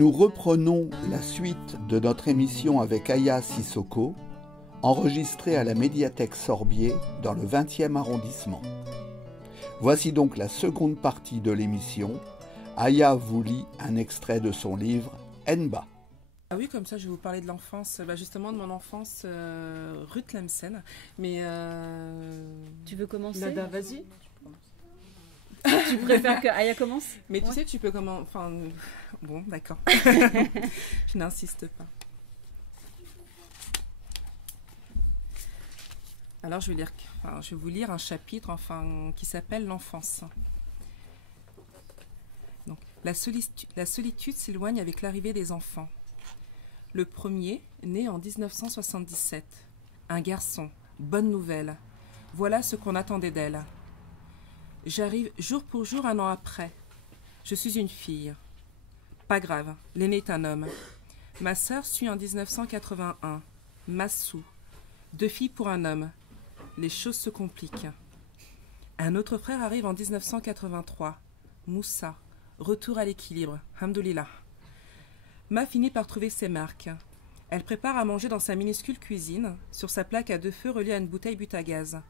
Nous reprenons la suite de notre émission avec Aya Sissoko, enregistrée à la médiathèque Sorbier dans le 20e arrondissement. Voici donc la seconde partie de l'émission. Aya vous lit un extrait de son livre « Enba ». Ah oui, comme ça, je vais vous parler de l'enfance, justement de mon enfance, rue Tlemcen. Mais tu veux commencer? Nada, vas-y. Tu préfères que Aya commence? Mais tu sais, tu peux commencer. Enfin, bon, d'accord. Je n'insiste pas. Alors, je vais vous lire un chapitre, qui s'appelle l'enfance. Donc, la solitude s'éloigne avec l'arrivée des enfants. Le premier, né en 1977. Un garçon, bonne nouvelle. Voilà ce qu'on attendait d'elle. J'arrive jour pour jour 1 an après. Je suis une fille. Pas grave, l'aîné est un homme. Ma sœur suit en 1981. Massou. 2 filles pour un homme. Les choses se compliquent. Un autre frère arrive en 1983. Moussa. Retour à l'équilibre. Hamdoulillah. Ma finit par trouver ses marques. Elle prépare à manger dans sa minuscule cuisine, sur sa plaque à 2 feux reliée à une bouteille but à gaz.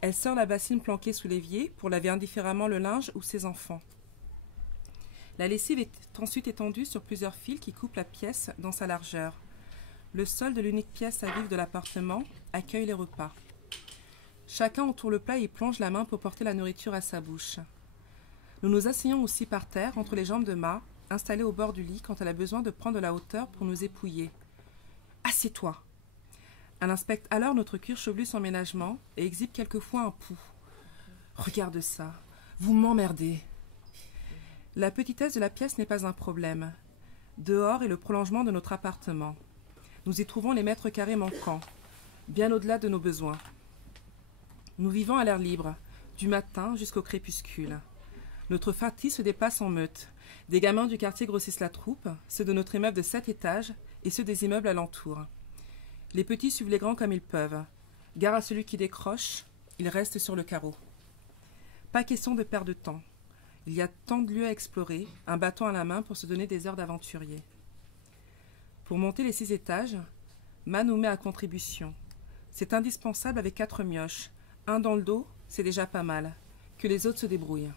Elle sort la bassine planquée sous l'évier pour laver indifféremment le linge ou ses enfants. La lessive est ensuite étendue sur plusieurs fils qui coupent la pièce dans sa largeur. Le sol de l'unique pièce à vivre de l'appartement accueille les repas. Chacun entoure le plat et plonge la main pour porter la nourriture à sa bouche. Nous nous asseyons aussi par terre, entre les jambes de Ma, installée au bord du lit quand elle a besoin de prendre de la hauteur pour nous épouiller. « Assieds-toi !» Elle inspecte alors notre cuir chevelu sans ménagement et exhibe quelquefois un pouls. « Regarde ça, vous m'emmerdez !» La petitesse de la pièce n'est pas un problème. Dehors est le prolongement de notre appartement. Nous y trouvons les mètres carrés manquants, bien au-delà de nos besoins. Nous vivons à l'air libre, du matin jusqu'au crépuscule. Notre fratrie se dépasse en meute. Des gamins du quartier grossissent la troupe, ceux de notre immeuble de 7 étages et ceux des immeubles alentours. Les petits suivent les grands comme ils peuvent. Gare à celui qui décroche, il reste sur le carreau. Pas question de perdre de temps. Il y a tant de lieux à explorer, un bâton à la main pour se donner des heures d'aventurier. Pour monter les 6 étages, Ma nous met à contribution. C'est indispensable avec 4 mioches. 1 dans le dos, c'est déjà pas mal. Que les autres se débrouillent.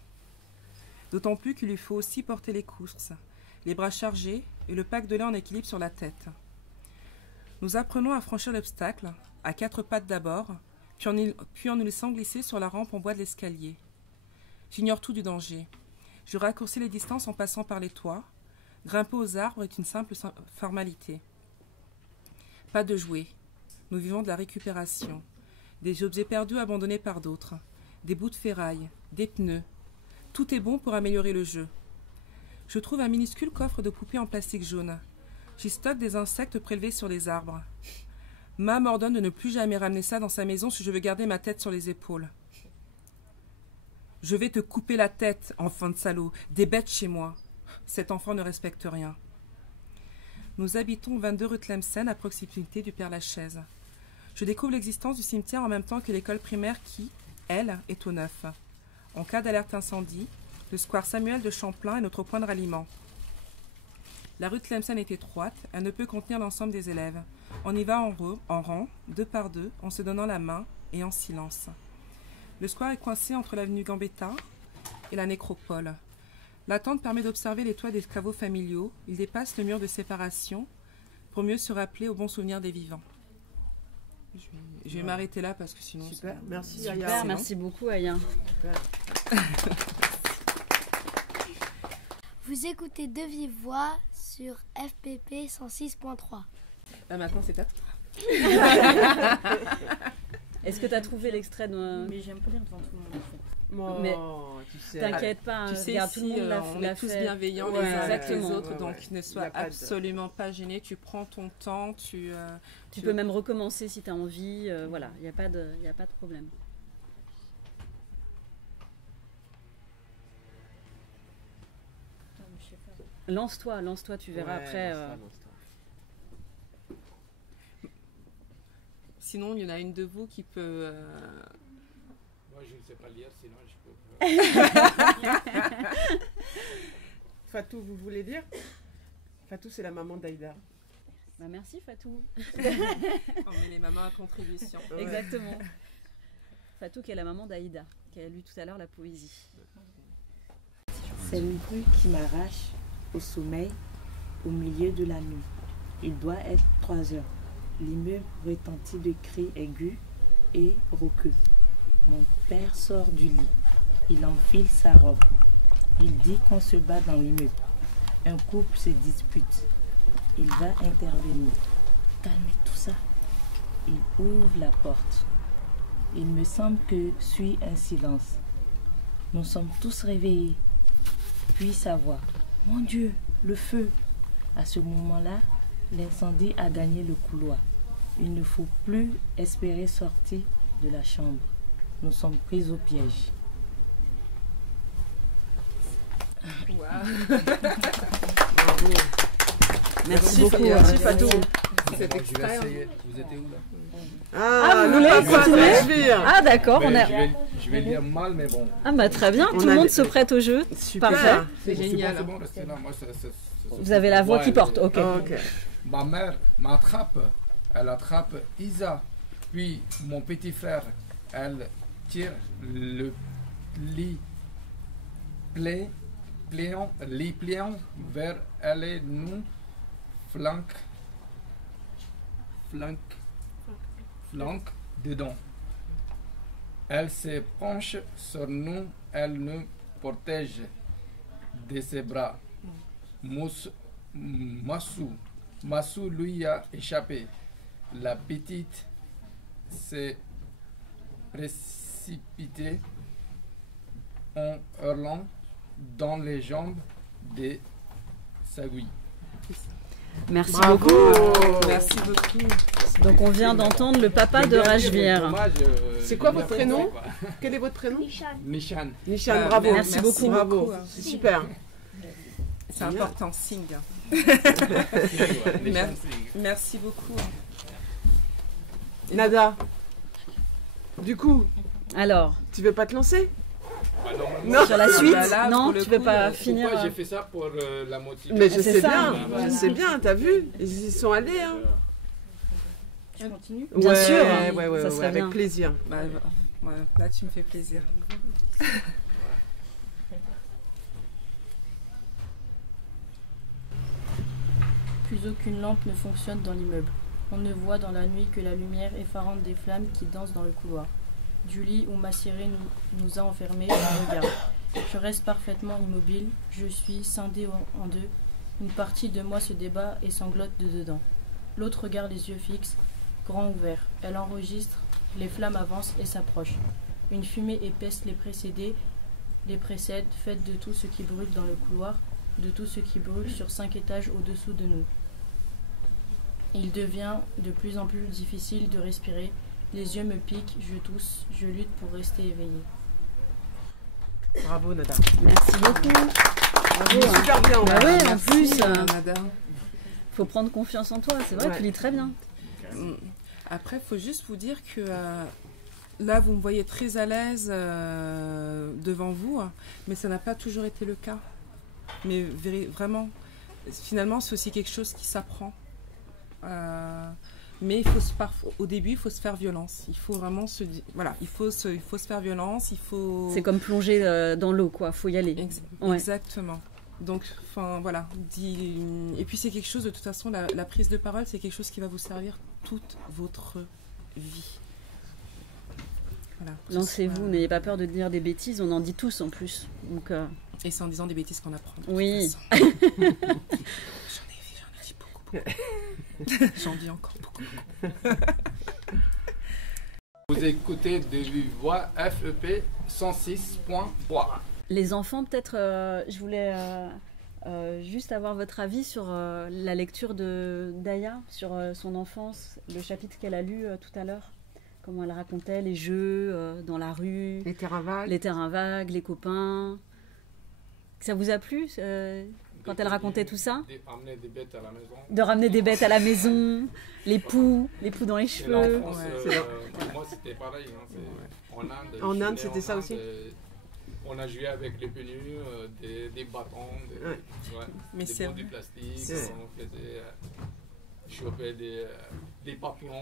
D'autant plus qu'il lui faut aussi porter les courses, les bras chargés et le pack de lait en équilibre sur la tête. Nous apprenons à franchir l'obstacle, à 4 pattes d'abord, puis en nous laissant glisser sur la rampe en bois de l'escalier. J'ignore tout du danger. Je raccourcis les distances en passant par les toits. Grimper aux arbres est une simple formalité. Pas de jouets. Nous vivons de la récupération. Des objets perdus abandonnés par d'autres. Des bouts de ferraille, des pneus. Tout est bon pour améliorer le jeu. Je trouve un minuscule coffre de poupées en plastique jaune. J'y stocke des insectes prélevés sur les arbres. Ma m'ordonne de ne plus jamais ramener ça dans sa maison si je veux garder ma tête sur les épaules. Je vais te couper la tête, enfant de salaud, des bêtes chez moi. Cet enfant ne respecte rien. Nous habitons 22 rue Tlemcen, à proximité du Père-Lachaise. Je découvre l'existence du cimetière en même temps que l'école primaire qui, elle, est au neuf. En cas d'alerte incendie, le square Samuel de Champlain est notre point de ralliement. La rue Tlemcen est étroite, elle ne peut contenir l'ensemble des élèves. On y va en rang, 2 par 2, en se donnant la main et en silence. Le square est coincé entre l'avenue Gambetta et la nécropole. L'attente permet d'observer les toits des caveaux familiaux. Il dépasse le mur de séparation pour mieux se rappeler au bon souvenir des vivants. Je vais m'arrêter là parce que sinon... Super, merci Super, Aya. merci beaucoup Aya. Vous écoutez De Vive Voix sur FPP 106.3. Maintenant c'est à toi. Est-ce que tu as trouvé l'extrait de... Mais j'aime pas lire devant tout le monde en fait. Mais tu sais, t'inquiète pas, Tu sais, regarde, tout le monde on est tous bienveillants les uns avec les autres, ouais, donc ouais. ne sois Y a pas de- absolument pas gêné. Tu prends ton temps, tu peux même recommencer si tu as envie, voilà, il n'y a pas de problème. Lance-toi, tu verras après. Sinon, il y en a une de vous qui peut... Moi, je ne sais pas lire, sinon je peux... Fatou, vous voulez dire? Fatou, c'est la maman d'Aïda. Bah, merci Fatou. On met les mamans à contribution. Ouais. Exactement. Fatou qui est la maman d'Aïda, qui a lu tout à l'heure la poésie. C'est une bruit qui m'arrache au sommeil au milieu de la nuit. Il doit être 3 heures. L'immeuble retentit de cris aigus et rauqueux. Mon père sort du lit. Il enfile sa robe. Il dit qu'on se bat dans l'immeuble. Un couple se dispute. Il va intervenir. Calmez tout ça. Il ouvre la porte. Il me semble que suit un silence. Nous sommes tous réveillés. Puis sa voix. Mon Dieu, le feu. À ce moment-là, l'incendie a gagné le couloir. Il ne faut plus espérer sortir de la chambre. Nous sommes pris au piège. Bravo. Merci beaucoup, beaucoup. merci Fatou. Cet extrait. Vous étiez où là? Ah, vous le voulez papa continuer Rajvir. Ah d'accord, Mais on a... je vais lire mal, mais bon. Ah bah très bien, On tout le a monde les- se prête au jeu. Super. Parfait. C'est génial. C'est bon, restez là. Moi, Vous avez la voix qui porte, ok. Ok. Ma mère m'attrape. Elle attrape Isa. Puis mon petit frère, elle tire le lit pliant vers elle et nous flanque dedans. Elle se penche sur nous, elle nous protège de ses bras. Massou lui a échappé. La petite s'est précipitée en hurlant dans les jambes de Sagui. Merci Bravo. beaucoup. Merci beaucoup. Donc on vient d'entendre le papa de Rajvir. C'est quoi votre prénom? Quel est votre prénom? Nishan. Nishan, bravo. Merci beaucoup. Bravo. C'est super. C'est important, signe. Merci beaucoup. Nada. Du coup, Alors, tu veux pas te lancer? Non. sur la suite, Bah là, non, pour le tu veux coup, pas finir Pourquoi j'ai fait ça pour la motiver? Mais je C'est sais ça. bien, je sais bien, t'as vu? Ils y sont allés, hein. Tu continues? Bien Ouais, sûr, ouais, ça serait avec bien. plaisir. Bah, voilà, là, tu me fais plaisir. Plus aucune lampe ne fonctionne dans l'immeuble. On ne voit dans la nuit que la lumière effarante des flammes qui dansent dans le couloir. Du lit où ma sirène nous a enfermés, je regarde. Je reste parfaitement immobile, je suis scindée en deux. Une partie de moi se débat et sanglote de dedans. L'autre regarde les yeux fixes, grands ouverts. Elle enregistre, les flammes avancent et s'approchent. Une fumée épaisse les précède, faite de tout ce qui brûle dans le couloir, de tout ce qui brûle sur 5 étages au-dessous de nous. Il devient de plus en plus difficile de respirer. Les yeux me piquent, je tousse, je lutte pour rester éveillée. Bravo, Nada. Merci beaucoup. Bravo. Il est super bien. Bah ouais, en Merci, plus, Nada. faut prendre confiance en toi. C'est vrai, Ouais. tu lis très bien. Après, il faut juste vous dire que là, vous me voyez très à l'aise devant vous, mais ça n'a pas toujours été le cas. Mais vraiment, finalement, c'est aussi quelque chose qui s'apprend. Mais il faut au début, il faut se faire violence. Il faut vraiment il faut se faire violence. C'est comme plonger dans l'eau, quoi. Faut y aller. Ouais. Exactement. Donc, enfin voilà. Et puis c'est quelque chose de toute façon, la prise de parole, c'est quelque chose qui va vous servir toute votre vie. Voilà. Lancez-vous, n'ayez pas peur de dire des bêtises. On en dit tous en plus. Donc, Et c'est en disant des bêtises qu'on apprend. de toute oui. façon. J'en ai dit beaucoup. J'en dis encore beaucoup. Vous écoutez de vive voix FEP 106.3. Les enfants, peut-être, je voulais juste avoir votre avis sur la lecture de Daya, sur son enfance, le chapitre qu'elle a lu tout à l'heure. Comment elle racontait les jeux dans la rue, Les terrains vagues. les terrains vagues, les copains. Ça vous a plu quand elle racontait tout ça? Amener des bêtes à la maison. De ramener des bêtes à la maison, les poux dans les Et cheveux. l'enfance, Ouais. pour moi, c'était pareil. Hein, en Inde, En je Inde, suis né c'était ça aussi? On a joué avec les pneus, des bâtons, Mais des c'est bouts vrai. de plastique, C'est- on faisait choper des papillons,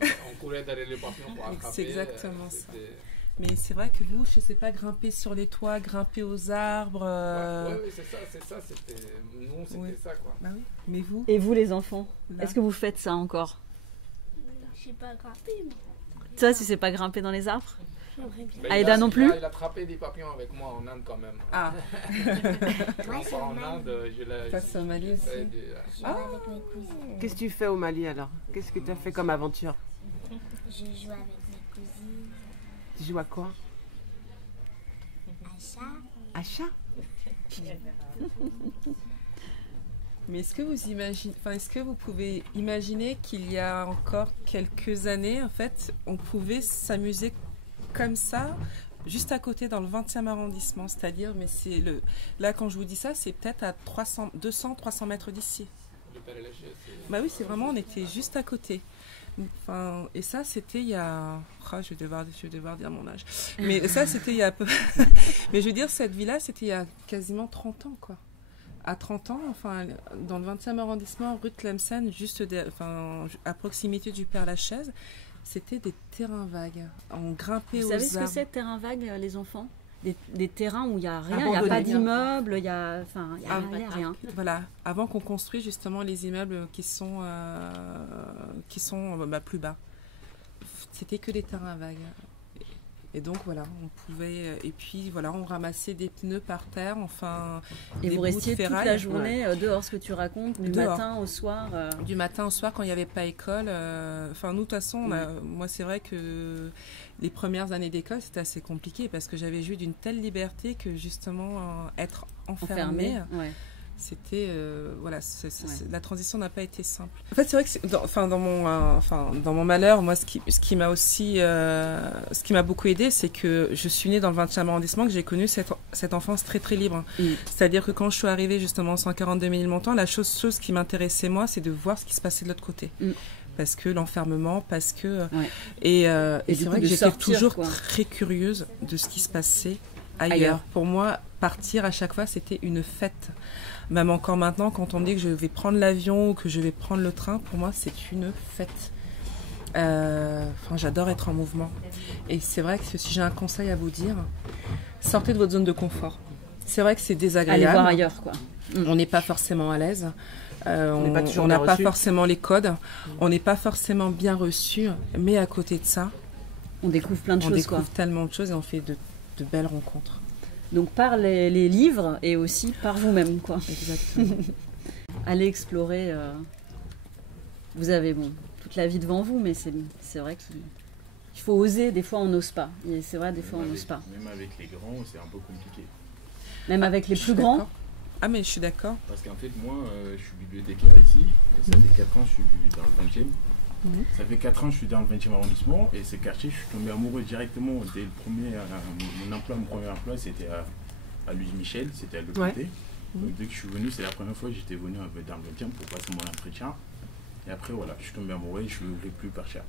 on courait derrière les papillons pour attraper. C'est exactement ça. c'était- Mais c'est vrai que vous, je sais pas, grimper sur les toits, grimper aux arbres. Ouais, c'est ça, c'était... Nous, c'était Ouais. ça, quoi. Bah oui. Mais vous, Et vous, les enfants, là, est-ce que vous faites ça encore? Je sais pas grimper, moi. Toi, si c'est pas grimper dans les arbres? J'aimerais bien. Mais Aïda non plus? Il a attrapé des papillons avec moi en Inde, quand même. Ah, Quand on part en Inde, je l'ai... ça c'est au Mali aussi. j'essaie de- J'y vais avec mes cousines. Qu'est-ce que tu fais au Mali alors? Qu'est-ce que tu as fait comme aventure? Je joue avec mes cousines. Tu joues à quoi? À ça. À chat? Mais est-ce que vous imaginez, enfin, est-ce que vous pouvez imaginer qu'il y a encore quelques années, en fait, on pouvait s'amuser comme ça, juste à côté dans le 20e arrondissement, c'est-à-dire, mais c'est le, là quand je vous dis ça, c'est peut-être à 200, 300 mètres d'ici. Le Père Lachaise, c'est- Bah oui, c'est vraiment, on était juste à côté. Enfin, et ça, c'était il y a... Ah, je vais devoir dire mon âge. Mais ça, c'était il y a peu... Mais je veux dire, cette vie-là, c'était il y a quasiment 30 ans, quoi. À 30 ans, enfin, dans le 20e arrondissement, rue de Tlemcen, juste à proximité du Père Lachaise, c'était des terrains vagues. On grimpait Vous aux savez ce que arbres. c'est, terrain vague, les enfants? Des terrains où il n'y a rien, il n'y a Abandonnés. pas d'immeuble, il n'y a, enfin, il y a, Ah, il y a rien. Voilà, avant qu'on construise justement les immeubles qui sont plus bas. C'était que des terrains vagues. Et donc voilà, on pouvait... Et puis voilà, on ramassait des pneus par terre, enfin... Et des vous bouts de restiez toute ferraille. la journée dehors, ce que tu racontes, du Dehors. matin au soir. Du matin au soir, quand il n'y avait pas école. Enfin, nous, de toute façon, moi, c'est vrai que les premières années d'école, c'était assez compliqué parce que j'avais joui d'une telle liberté que justement, être enfermée, Ouais. c'était... voilà, Ouais. la transition n'a pas été simple. En fait, c'est vrai que dans mon malheur, moi, ce qui m'a aussi... ce qui m'a beaucoup aidé, c'est que je suis née dans le 20e arrondissement, que j'ai connu cette enfance très, très libre. Mm. C'est-à-dire que quand je suis arrivée justement en 142 000 montants, la chose qui m'intéressait, moi, c'est de voir ce qui se passait de l'autre côté. Mm. Parce que l'enfermement, parce que... Ouais. Et du c'est coup, vrai que de j'étais sortir, toujours quoi. très curieuse de ce qui se passait ailleurs. Ailleurs. Pour moi, partir à chaque fois, c'était une fête. Même encore maintenant, quand on me dit que je vais prendre l'avion ou que je vais prendre le train, pour moi, c'est une fête. J'adore être en mouvement. Et c'est vrai que si j'ai un conseil à vous dire, sortez de votre zone de confort. C'est vrai que c'est désagréable. Aller voir ailleurs, quoi. On n'est pas forcément à l'aise. n'est pas toujours on n'a bien pas reçu. forcément les codes. On n'est pas forcément bien reçu. Mais à côté de ça, On découvre plein de on choses, découvre quoi. tellement de choses et on fait de belles rencontres. Donc par les livres et aussi par vous-même, quoi. Exactement. Allez explorer. Vous avez toute la vie devant vous, mais c'est vrai qu'il faut oser. Des fois, on n'ose pas. Et c'est vrai, des fois, on n'ose pas. Même avec les grands, c'est un peu compliqué. Même avec les Je suis plus grands. d'accord. Ah mais je suis d'accord. Parce qu'en fait, moi, je suis bibliothécaire ici. Et ça fait 4 ans que je suis dans le 20e. Mhm. Ça fait 4 ans que je suis dans le 20e arrondissement. Et ce quartier, je suis tombé amoureux directement dès le premier... mon premier emploi, c'était à Louise Michel. C'était à l'autre Ouais. côté. Donc dès que je suis venu, c'est la première fois que j'étais venu dans le 20e pour passer mon entretien. Et après, voilà, je suis tombé amoureux et je ne voulais plus partir.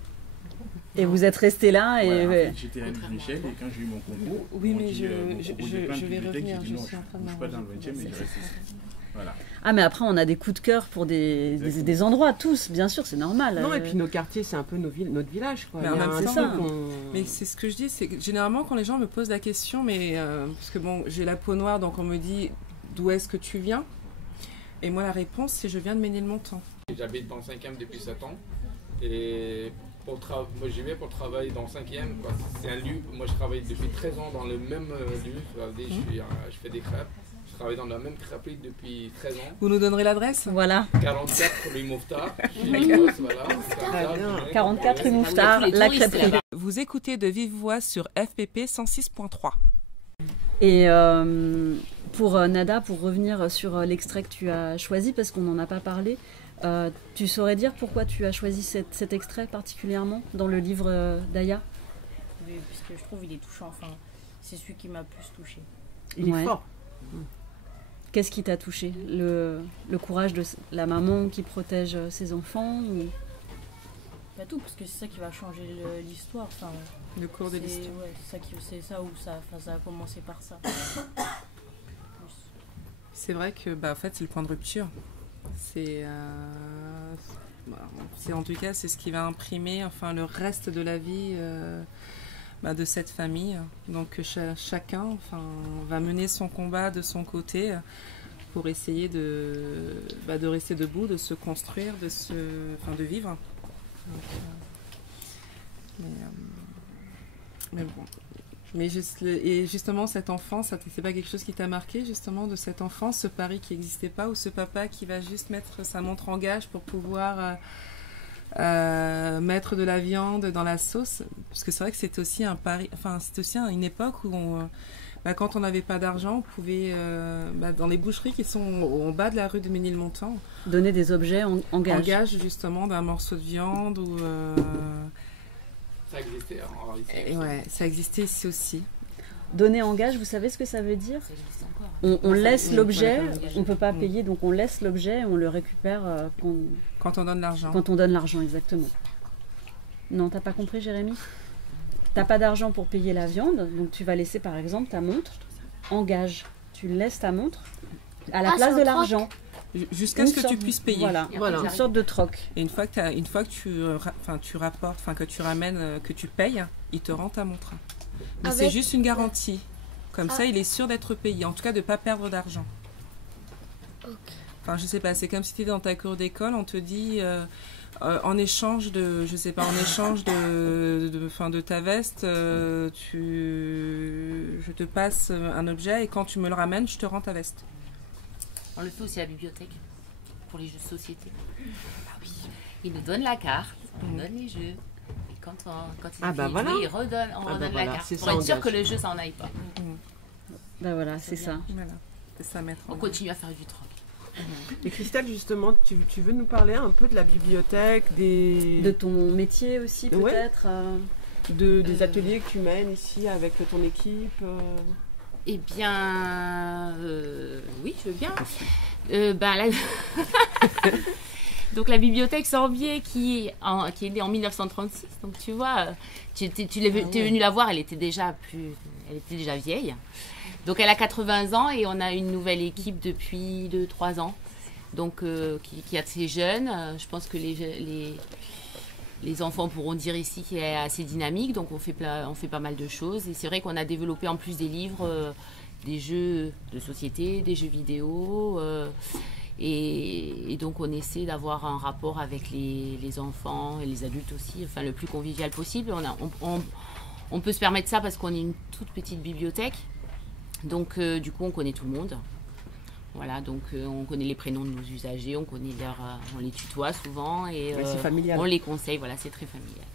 Et vous êtes resté là. Et Voilà, en fait, j'étais à Louise Michel et quand j'ai eu mon concours, Oui, on m'a mais dit, je proposait plein de vais bibliothèques. revenir, J'ai dit je non, suis en train je de ne bouge pas dans le m'arranger. 20e, mais je reste ici. Voilà. Ah, mais après, on a des coups de cœur pour des endroits, tous, bien sûr, c'est normal. Non, et puis nos quartiers, c'est un peu notre village, quoi. Mais Il y en a même un temps, truc qu'on- Mais c'est ce que je dis, c'est que généralement quand les gens me posent la question, mais parce que bon, j'ai la peau noire, donc on me dit d'où est-ce que tu viens? Et moi la réponse c'est je viens de Ménilmontant. J'habite dans le 5e depuis 7 ans. Et moi j'y vais pour travailler dans le 5e. Quoi. C'est un lieu, moi je travaille depuis 13 ans dans le même lieu. Regardez, je fais des crêpes. Je travaille dans la même crêperie depuis 13 ans. Vous nous donnerez l'adresse? Voilà, 44 rue Mouffetard. Chez Nikos, voilà. Très bien. 44 rue Mouffetard, la crêperie. Vous écoutez de vive voix sur FPP 106.3. Et pour Nada, pour revenir sur l'extrait que tu as choisi, parce qu'on n'en a pas parlé, tu saurais dire pourquoi tu as choisi cet extrait particulièrement dans le livre d'Aya? Oui, puisque je trouve qu'il est touchant. Enfin, c'est celui qui m'a plus touché. Il Ouais. est fort. Qu'est-ce qui t'a touché? Le courage de la maman qui protège ses enfants ou... Pas tout, parce que c'est ça qui va changer l'histoire. Enfin, Le cours de l'histoire. Ouais, c'est ça où ça a commencé par ça. C'est vrai que en fait, c'est le point de rupture. C'est en tout cas, c'est ce qui va imprimer le reste de la vie de cette famille. Donc chacun va mener son combat de son côté pour essayer de rester debout, de se construire, de vivre. Donc, mais bon. Mais justement, cette enfance, c'est pas quelque chose qui t'a marqué, justement, de cette enfance, ce pari qui n'existait pas, ou ce papa qui va juste mettre sa montre en gage pour pouvoir mettre de la viande dans la sauce? Parce que c'est vrai que c'était aussi un pari, c'était aussi une époque où quand on n'avait pas d'argent, on pouvait, dans les boucheries qui sont en bas de la rue de Ménilmontant, donner des objets en gage. En gage, justement, d'un morceau de viande ou... Ça existait ça existait ici aussi. Donner en gage, vous savez ce que ça veut dire? On laisse l'objet, on ne peut pas payer, donc on laisse l'objet et on le récupère quand on donne l'argent. Quand on donne l'argent, exactement. Non, t'as pas compris, Jérémy? T'as pas d'argent pour payer la viande, donc tu vas laisser par exemple ta montre en gage. Tu laisses ta montre à la place de l'argent. Jusqu'à ce que tu puisses payer. Voilà. Une sorte de troc. Et une fois que tu rapportes, que tu ramènes, que tu payes, il te rend ta montre. Mais c'est juste une garantie. Comme ça, il est sûr d'être payé. En tout cas, de ne pas perdre d'argent. Je sais pas, c'est comme si tu étais dans ta cour d'école, on te dit en échange de, je sais pas, en échange de ta veste, je te passe un objet et quand tu me le ramènes, je te rends ta veste. On le fait aussi à la bibliothèque, pour les jeux de société. Ah oui, ils nous donnent la carte, ils nous donnent les jeux. Et quand ils voilà. jouer, on redonne la carte. Pour être sûr que le jeu, ça n'en aille pas. Voilà, c'est ça. Voilà. C'est ça, mettre on continue à faire du troc. Et Christelle, justement, tu veux nous parler un peu de la bibliothèque, de ton métier aussi, peut-être des ateliers que tu mènes ici avec ton équipe Eh bien, oui, je veux bien. Donc la bibliothèque Sorbier qui est née en 1936, donc tu vois, tu es venu la voir, elle était déjà vieille. Donc elle a 80 ans et on a une nouvelle équipe depuis 2-3 ans, donc qui est assez jeune. Je pense que les enfants pourront dire ici qu'elle est assez dynamique, donc on fait pas mal de choses. Et c'est vrai qu'on a développé en plus des livres, des jeux de société, des jeux vidéo. Et donc on essaie d'avoir un rapport avec les enfants et les adultes aussi, le plus convivial possible. On peut se permettre ça parce qu'on est une toute petite bibliothèque. Donc du coup on connaît tout le monde. Voilà, donc on connaît les prénoms de nos usagers, on les tutoie souvent et c'est familial. On les conseille, voilà, c'est très familial.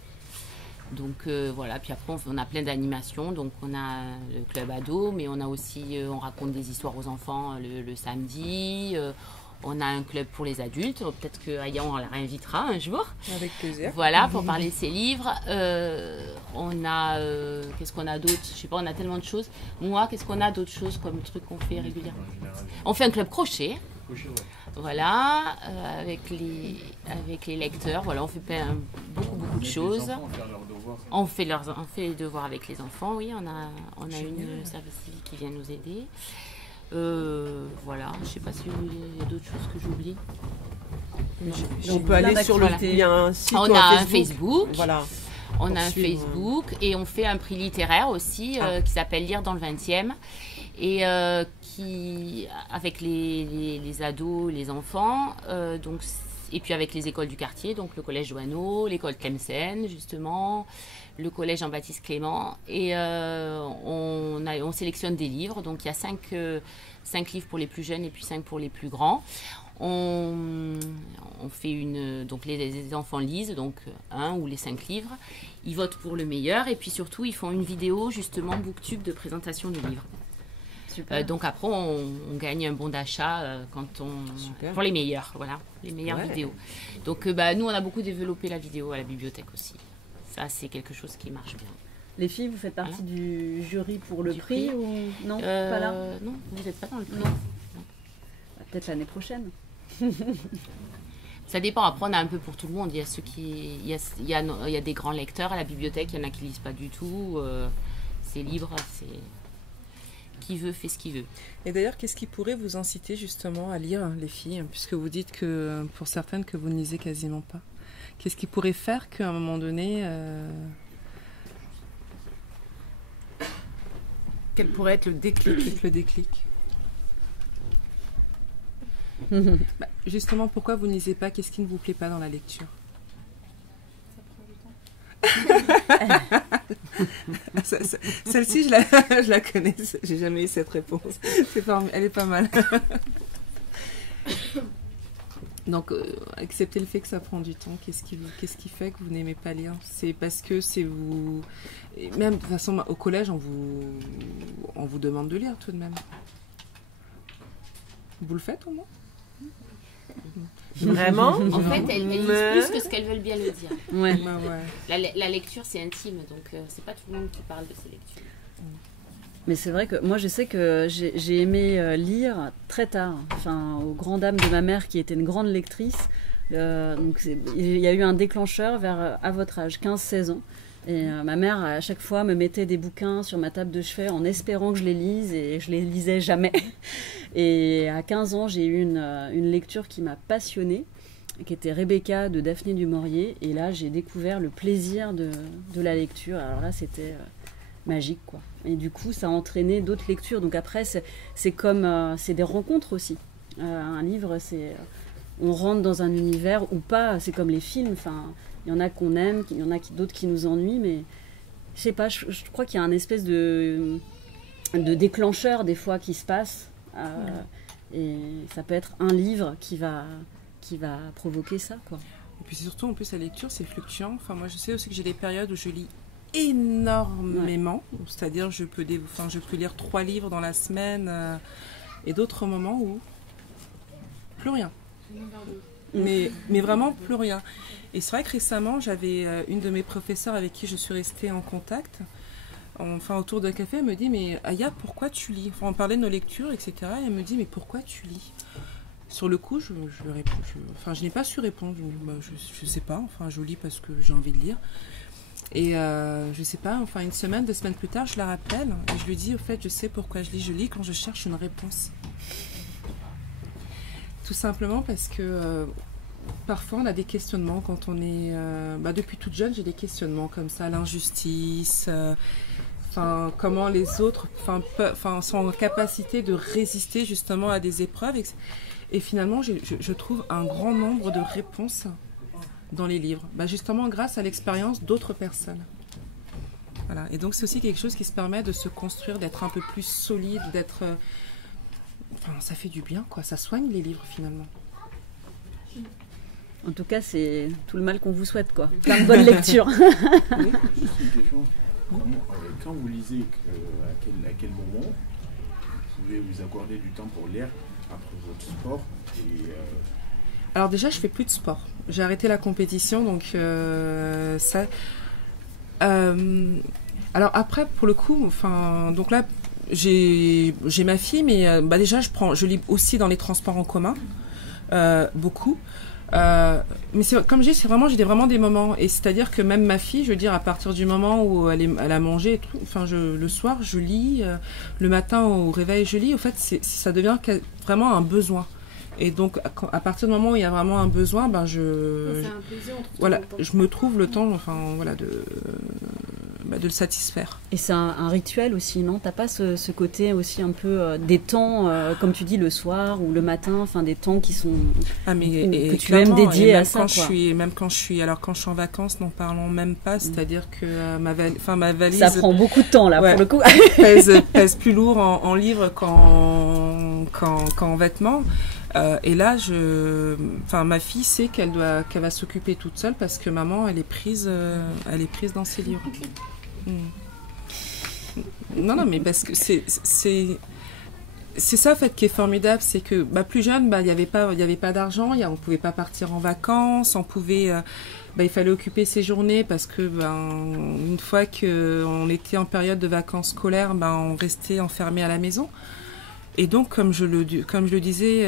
Donc voilà, puis après on a plein d'animations, donc on a le club ado, mais on a aussi, on raconte des histoires aux enfants le samedi, on a un club pour les adultes, peut-être qu'Aya on la réinvitera un jour. Avec plaisir. Voilà, pour parler de ses livres. On a, qu'est-ce qu'on a d'autre? Je sais pas, on a tellement de choses. Moi, qu'est-ce qu'on a d'autres choses comme trucs qu'on fait régulièrement? On fait un club crochet. Voilà, avec les lecteurs, voilà, on fait beaucoup de choses. On fait les devoirs avec les enfants, oui, on a une service civique qui vient nous aider. Voilà, je sais pas s'il y a d'autres choses que j'oublie. On peut aller sur il y a un site, on a un Facebook. Voilà. On a un Facebook et on fait un prix littéraire aussi qui s'appelle Lire dans le 20e et qui avec les ados, les enfants, donc et puis avec les écoles du quartier, donc le collège Joanneau, l'école Tlemcen justement, le collège Jean-Baptiste Clément et on sélectionne des livres, donc il y a 5 livres pour les plus jeunes et puis 5 pour les plus grands. On fait donc les enfants lisent donc 1 ou les 5 livres, ils votent pour le meilleur et puis surtout ils font une vidéo justement booktube de présentation du livre. Donc après on gagne un bon d'achat pour les meilleurs, voilà, les meilleures vidéos. Donc nous on a beaucoup développé la vidéo à la bibliothèque aussi. Ça c'est quelque chose qui marche bien. Les filles, vous faites partie du jury pour le prix ou non, pas là? Non, vous n'êtes pas dans le prix. Non. Peut-être l'année prochaine. Ça dépend. Après, on a un peu pour tout le monde. Il y a ceux qui, il y a des grands lecteurs à la bibliothèque. Il y en a qui lisent pas du tout. C'est libre. C'est qui veut fait ce qu'il veut. Et d'ailleurs, qu'est-ce qui pourrait vous inciter justement à lire, les filles, puisque vous dites que pour certaines que vous ne lisez quasiment pas. Qu'est-ce qui pourrait faire qu'à un moment donné, Quel pourrait être le déclic? le déclic. Bah, justement, pourquoi vous ne lisez pas? Qu'est-ce qui ne vous plaît pas dans la lecture? Celle-ci, je la connais. J'ai jamais eu cette réponse. Elle est pas mal. Donc, acceptez le fait que ça prend du temps. Qu'est-ce qui fait que vous n'aimez pas lire? C'est parce que c'est vous... Et même de toute façon, au collège, on vous demande de lire tout de même. Vous le faites au moins? Vraiment? En fait, elles lisent plus que ce qu'elles veulent bien le dire. Ouais. La lecture, c'est intime, donc c'est pas tout le monde qui parle de ses lectures. Mais c'est vrai que moi, je sais que j'ai aimé lire très tard. Enfin, aux grandes dames de ma mère, qui était une grande lectrice. Donc, il y a eu un déclencheur à votre âge, 15-16 ans. Et ma mère, à chaque fois, me mettait des bouquins sur ma table de chevet en espérant que je les lise, et je les lisais jamais. Et à 15 ans, j'ai eu une lecture qui m'a passionnée, qui était Rebecca de Daphné du Maurier. Et là, j'ai découvert le plaisir de la lecture. Alors là, c'était magique, quoi. Et du coup, ça a entraîné d'autres lectures. Donc après, c'est comme... c'est des rencontres aussi. Un livre, c'est... on rentre dans un univers ou pas. C'est comme les films, enfin... Il y en a qu'on aime, il y en a d'autres qui nous ennuient, mais je sais pas, je crois qu'il y a un espèce de déclencheur des fois qui se passe. Et ça peut être un livre qui va provoquer ça, quoi. Et puis surtout, en plus, la lecture, c'est fluctuant. Enfin, moi, je sais aussi que j'ai des périodes où je lis énormément. Ouais. C'est-à-dire, je peux lire 3 livres dans la semaine, et d'autres moments où plus rien. Mais vraiment plus rien. Et c'est vrai que récemment, j'avais une de mes professeurs avec qui je suis restée en contact. Enfin, autour d'un café, elle me dit, mais Aya, pourquoi tu lis? Enfin, on parlait de nos lectures, etc. Et elle me dit, mais pourquoi tu lis? Sur le coup, je n'ai pas su répondre. Je sais pas. Enfin, je lis parce que j'ai envie de lire. Et je sais pas, enfin, 2 semaines plus tard, je la rappelle. Et je lui dis, au fait, je sais pourquoi je lis. Je lis quand je cherche une réponse. Tout simplement parce que parfois on a des questionnements quand on est... depuis toute jeune, j'ai des questionnements comme ça, l'injustice, comment les autres sont en capacité de résister justement à des épreuves. Et finalement, je trouve un grand nombre de réponses dans les livres, justement grâce à l'expérience d'autres personnes. Voilà. Et donc c'est aussi quelque chose qui se permet de se construire, d'être un peu plus solide, d'être... ça fait du bien, quoi. Ça soigne les livres, finalement. En tout cas, c'est tout le mal qu'on vous souhaite, quoi. Plein de bonnes lectures. Oui. Juste une question. Quand vous lisez, à quel moment vous pouvez vous accorder du temps pour lire après votre sport Alors déjà, je fais plus de sport. J'ai arrêté la compétition, donc ça... alors après, pour le coup, donc là, j'ai ma fille, mais déjà je lis aussi dans les transports en commun, beaucoup. Mais comme j'ai vraiment des moments, et c'est-à-dire que même ma fille, je veux dire, à partir du moment où elle a mangé et tout, le soir je lis, le matin au réveil je lis. Au fait, ça devient vraiment un besoin. Et donc à partir du moment où il y a vraiment un besoin, je me trouve le temps, de le satisfaire. Et c'est un rituel aussi, non? T'as pas ce côté aussi un peu des temps, comme tu dis, le soir ou le matin, des temps qui sont que tu aimes dédier à ça, quand je suis en vacances, n'en parlons même pas. C'est-à-dire que ma valise... Ça prend beaucoup de temps, là, pour le coup. pèse plus lourd en livres qu'en vêtements. Et là, ma fille sait qu'elle va s'occuper toute seule parce que maman, elle est prise dans ses livres. Non, mais parce que c'est ça en fait qui est formidable, c'est que plus jeune, il y avait pas d'argent, on pouvait pas partir en vacances, il fallait occuper ses journées parce que une fois qu'on était en période de vacances scolaires, on restait enfermé à la maison. Et donc, comme je le disais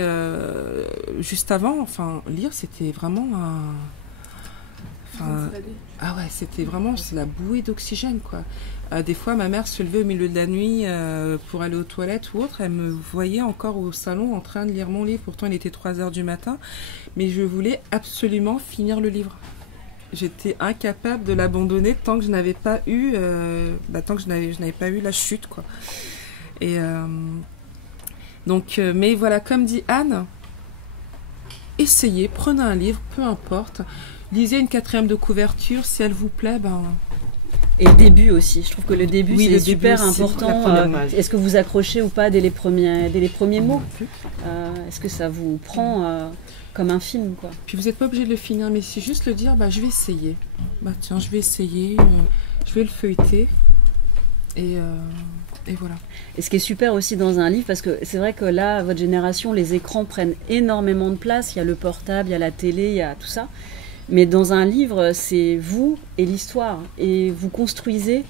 juste avant, enfin, lire, c'était vraiment ah ouais, c'était vraiment la bouée d'oxygène, quoi. Des fois, ma mère se levait au milieu de la nuit pour aller aux toilettes ou autre. Elle me voyait encore au salon en train de lire mon livre. Pourtant, il était 3h du matin. Mais je voulais absolument finir le livre. J'étais incapable de l'abandonner tant que je n'avais pas eu, tant que je n'avais pas eu la chute, quoi. Et donc, mais voilà, comme dit Anne, essayez, prenez un livre, peu importe. Lisez une 4e de couverture, si elle vous plaît, ben... Et le début aussi, je trouve que le début oui, c'est super important. Est-ce que vous accrochez ou pas dès les premiers mots est-ce que ça vous prend comme un film, quoi? Puis vous n'êtes pas obligé de le finir, mais c'est juste le dire, bah je vais essayer. Bah tiens, je vais essayer, je vais le feuilleter. Et voilà. Et ce qui est super aussi dans un livre, parce que c'est vrai que là, votre génération, les écrans prennent énormément de place. Il y a le portable, il y a la télé, il y a tout ça. Mais dans un livre, c'est vous et l'histoire. Et vous construisez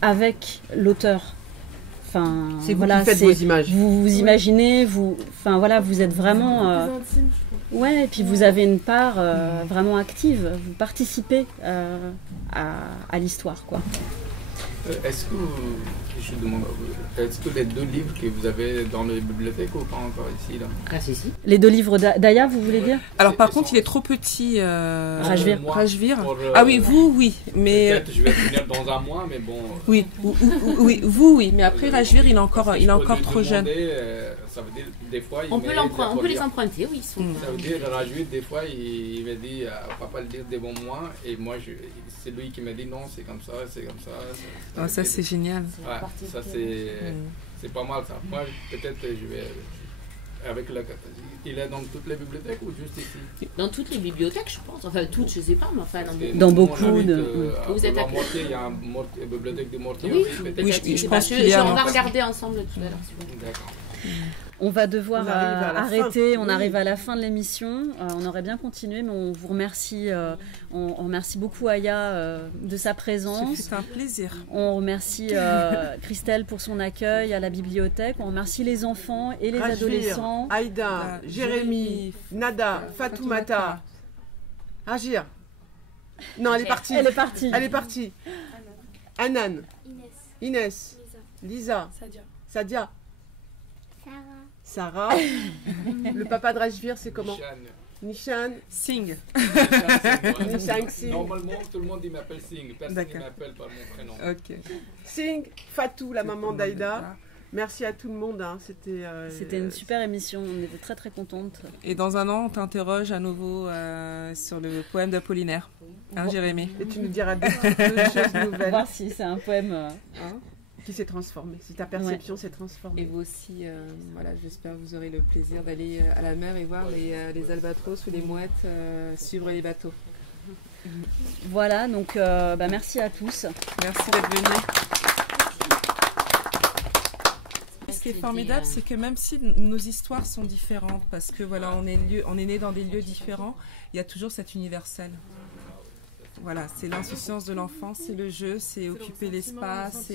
avec l'auteur. Enfin, c'est vous qui faites vos images. Vous imaginez, vous êtes vraiment... ouais, et puis vous avez une part vraiment active. Vous participez à l'histoire, quoi. Est-ce que les 2 livres que vous avez dans les bibliothèques ou pas encore ici là? Ah si. Les 2 livres d'Aya, vous voulez dire? Alors par contre, il est trop petit. Rajvir. Ah oui, vous, oui. Mais peut-être je vais finir dans un mois, mais bon. Oui, oui, vous, oui. Mais après, Rajvir, il est encore trop jeune. Ça veut dire des fois. On peut les emprunter, oui. Ça veut dire Rajvir, des fois, il m'a dit, papa le dire devant moi, et moi, c'est lui qui m'a dit non, c'est comme ça, c'est comme ça. Oh, ça c'est génial. Ouais, ça c'est pas mal ça. Moi peut-être je vais avec la... Il est dans toutes les bibliothèques ou juste ici? Dans toutes les bibliothèques, je pense. Enfin toutes, je sais pas, mais enfin dans beaucoup de... Vous êtes à Mortier, il y a une bibliothèque de Mortier. Oui, oui, je pense qu'il y a... On va regarder ensemble tout à l'heure. D'accord. On va devoir arrêter, on arrive à la fin de l'émission. On aurait bien continué, mais on vous remercie. On remercie beaucoup Aya de sa présence. C'est un plaisir. On remercie Christelle pour son accueil à la bibliothèque. On remercie les enfants et les adolescents. Aïda, Jérémy, Nada, Fatoumata, Agir. Non, elle est partie. Elle est partie. Anan, Inès, Lisa, Sadia. Sarah. Le papa de Rajvir, c'est comment? Nishan. Singh. Normalement, tout le monde m'appelle Singh. Personne ne m'appelle par mon prénom. Ok. Singh, Fatou, la maman d'Aïda. Merci à tout le monde. Hein. C'était une super émission. On était très très contentes. Et dans un an, on t'interroge à nouveau sur le poème d'Apollinaire. Hein, Jérémy? Et tu nous diras deux choses nouvelles. Voir si c'est un poème... qui s'est transformé, si ta perception s'est transformée. Et vous aussi, voilà, j'espère que vous aurez le plaisir d'aller à la mer et voir les albatros ou les mouettes suivre les bateaux. Voilà, donc merci à tous. Merci d'être venus. Ce qui est formidable, c'est que même si nos histoires sont différentes, parce que voilà, on est né dans des lieux différents, il y a toujours cet universel. Voilà, c'est l'insouciance de l'enfant, c'est le jeu, c'est occuper l'espace,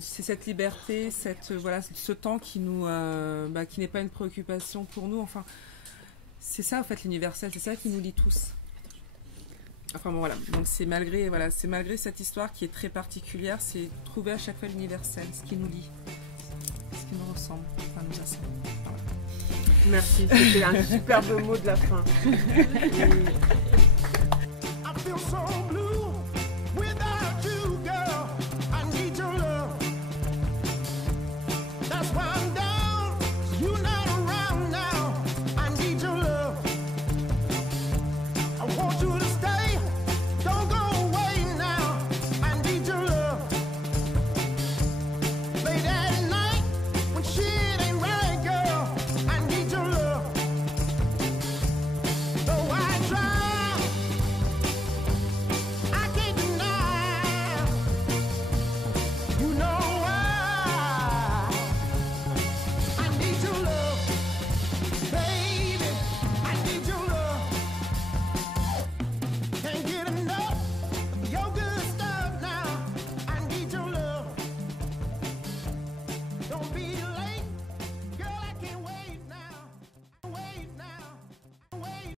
c'est cette liberté, ce temps qui n'est pas une préoccupation pour nous. Enfin, c'est ça en fait l'universel, c'est ça qui nous lie tous. Enfin bon voilà, donc c'est malgré cette histoire qui est très particulière, c'est trouver à chaque fois l'universel, ce qui nous lie, ce qui nous ressemble, enfin nous rassemble. Voilà. Merci, c'était un superbe mot de la fin.